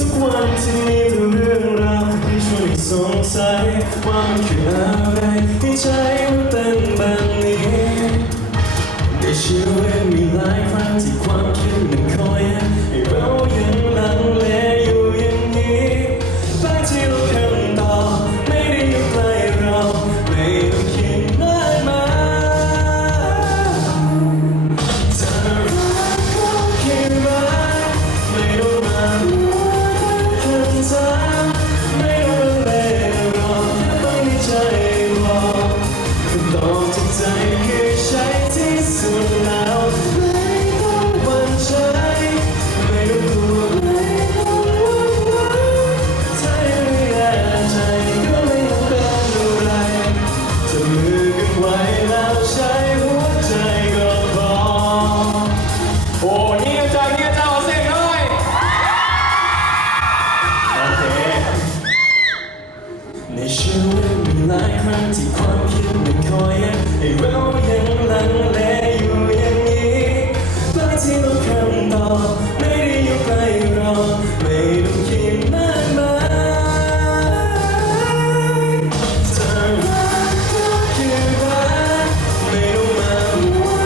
สักวันที่มีเรื่องราวที่ชวนให้สงสัยว่ามันคืออะไรที่ใจ same. ชื่มีหลายครั้งที่ความคิดมันคอยยังให้เรายังลังเลอยู่อย่างนี้บางทีเราคำตอบไม่ได้อยู่ไกลราไม่ต้องคิดมากมายเธอรักก็คือรักไม่ต้องมาหวั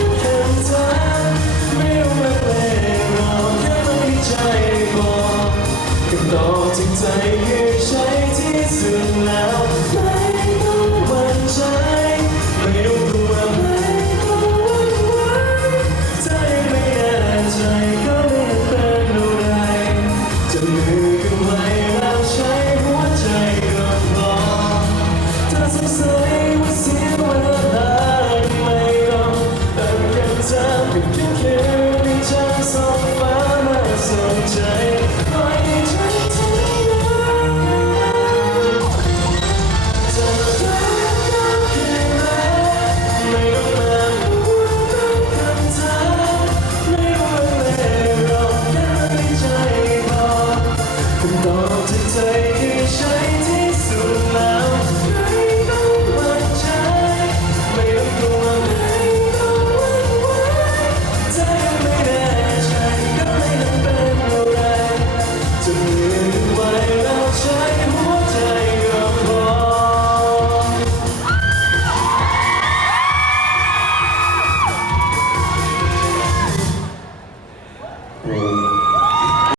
งคำถามไม่ต้องมาแปลงเราแค่ต้องใจบอกคำตอใจคือใช้ soon now.